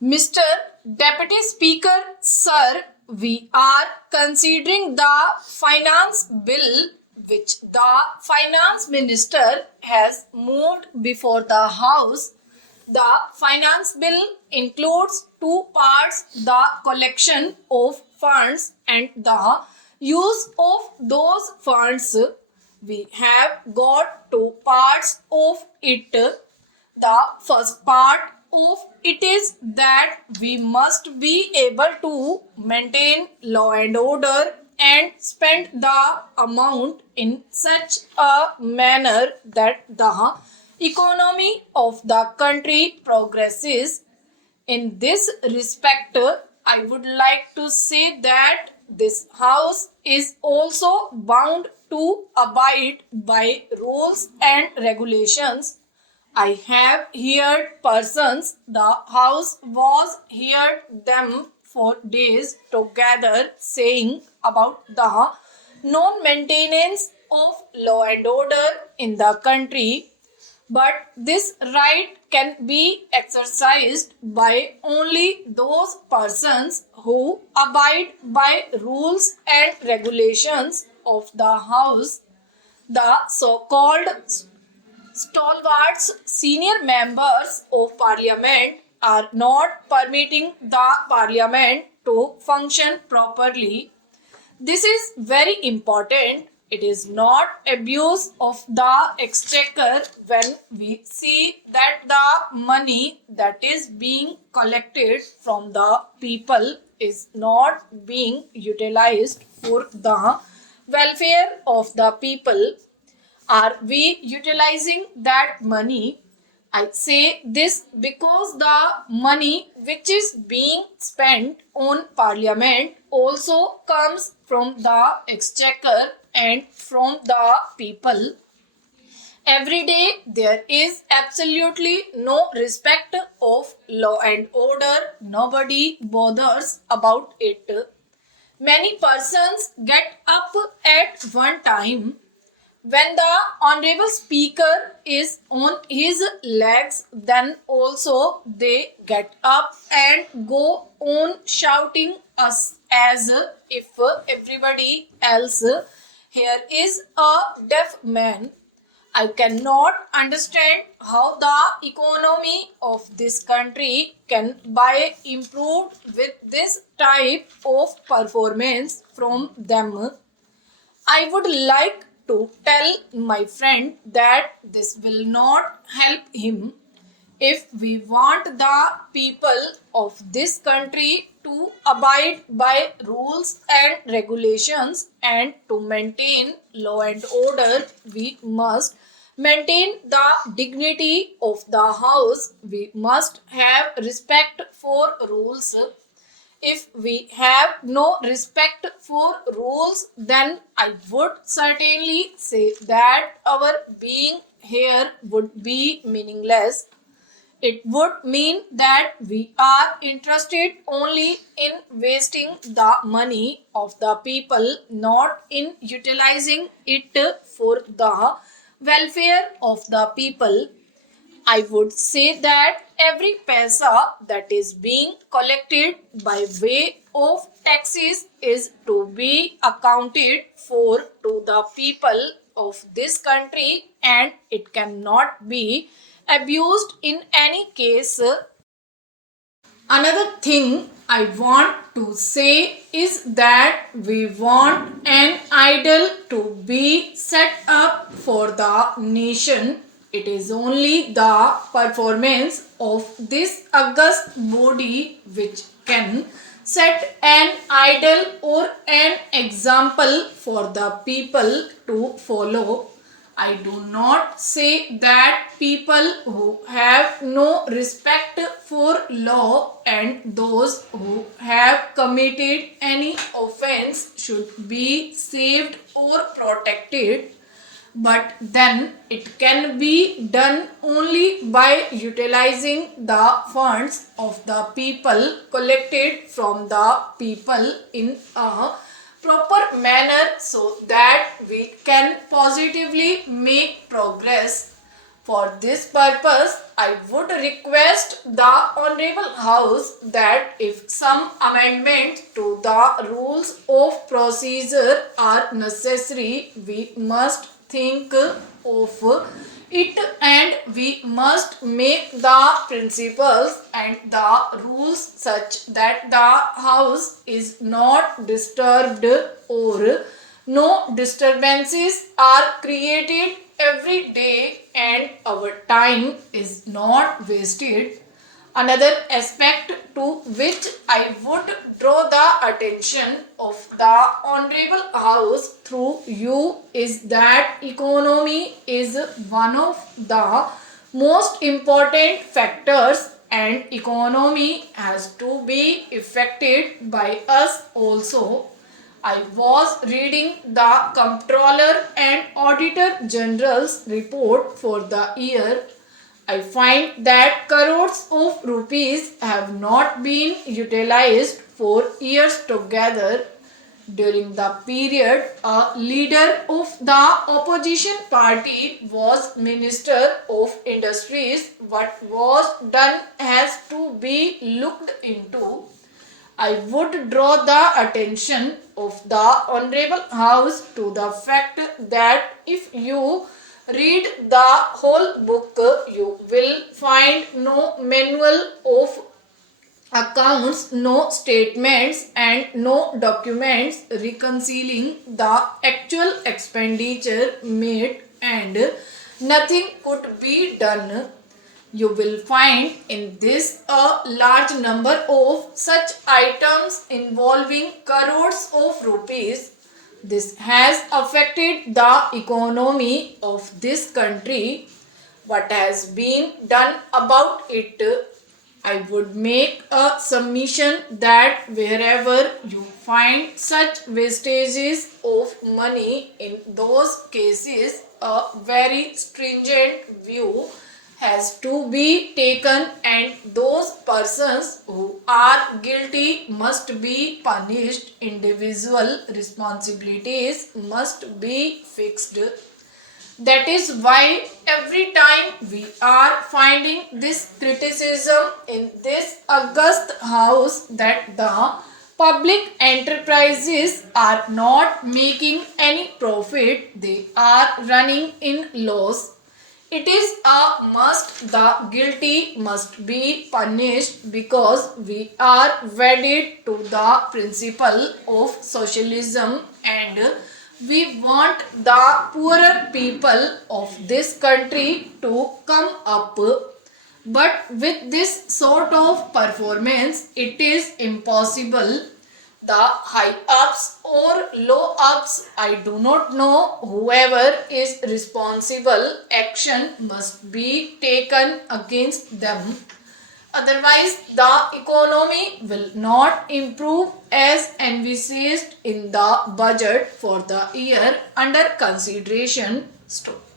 Mr. Deputy Speaker, Sir, we are considering the finance bill which the finance minister has moved before the House. The finance bill includes two parts: the collection of funds and the use of those funds. We have got two parts of it. The first part of it is that we must be able to maintain law and order and spend the amount in such a manner that the economy of the country progresses. In this respect, I would like to say that this House is also bound to abide by rules and regulations. I have heard persons, the House was heard them for days together saying about the non-maintenance of law and order in the country, but this right can be exercised by only those persons who abide by rules and regulations of the House. The so-called stalwarts senior members of parliament are not permitting the parliament to function properly. This is very important. It is not abuse of the exchequer when we see that the money that is being collected from the people is not being utilized for the welfare of the people. Are we utilizing that money? I say this because the money which is being spent on parliament also comes from the exchequer and from the people. Every day there is absolutely no respect of law and order. Nobody bothers about it. Many persons get up at one time. When the Honorable Speaker is on his legs, then also they get up and go on shouting us as if everybody else here is a deaf man. I cannot understand how the economy of this country can be improved with this type of performance from them. I would like to tell my friend that this will not help him. If we want the people of this country to abide by rules and regulations and to maintain law and order, we must maintain the dignity of the House. We must have respect for rules. If we have no respect for rules, then I would certainly say that our being here would be meaningless. It would mean that we are interested only in wasting the money of the people, not in utilizing it for the welfare of the people. I would say that every paisa that is being collected by way of taxes is to be accounted for to the people of this country and it cannot be abused in any case. Another thing I want to say is that we want an idol to be set up for the nation. It is only the performance of this august body which can set an idol or an example for the people to follow. I do not say that people who have no respect for law and those who have committed any offense should be saved or protected, but then it can be done only by utilizing the funds of the people collected from the people in a proper manner so that we can positively make progress. For this purpose, I would request the Honorable House that if some amendments to the rules of procedure are necessary, we must think of it and we must make the principles and the rules such that the house is not disturbed or no disturbances are created every day and our time is not wasted. Another aspect to which I would draw the attention of the Honorable House through you is that economy is one of the most important factors and economy has to be affected by us also. I was reading the Comptroller and Auditor General's report for the year. I find that crores of rupees have not been utilized for years together. During the period, a leader of the opposition party was Minister of Industries. What was done has to be looked into. I would draw the attention of the Honorable House to the fact that if you read the whole book, you will find no manual of accounts, no statements, and no documents reconciling the actual expenditure made, and nothing could be done. You will find in this a large number of such items involving crores of rupees. This has affected the economy of this country. What has been done about it? I would make a submission that wherever you find such wastages of money, in those cases a very stringent view has to be taken and those persons who are guilty must be punished. Individual responsibilities must be fixed. That is why every time we are finding this criticism in this august house that the public enterprises are not making any profit, they are running in loss. It is a must, the guilty must be punished because we are wedded to the principle of socialism and we want the poorer people of this country to come up. But with this sort of performance, it is impossible. The high ups or low ups, I do not know, whoever is responsible, action must be taken against them. Otherwise, the economy will not improve as envisaged in the budget for the year under consideration. Stop.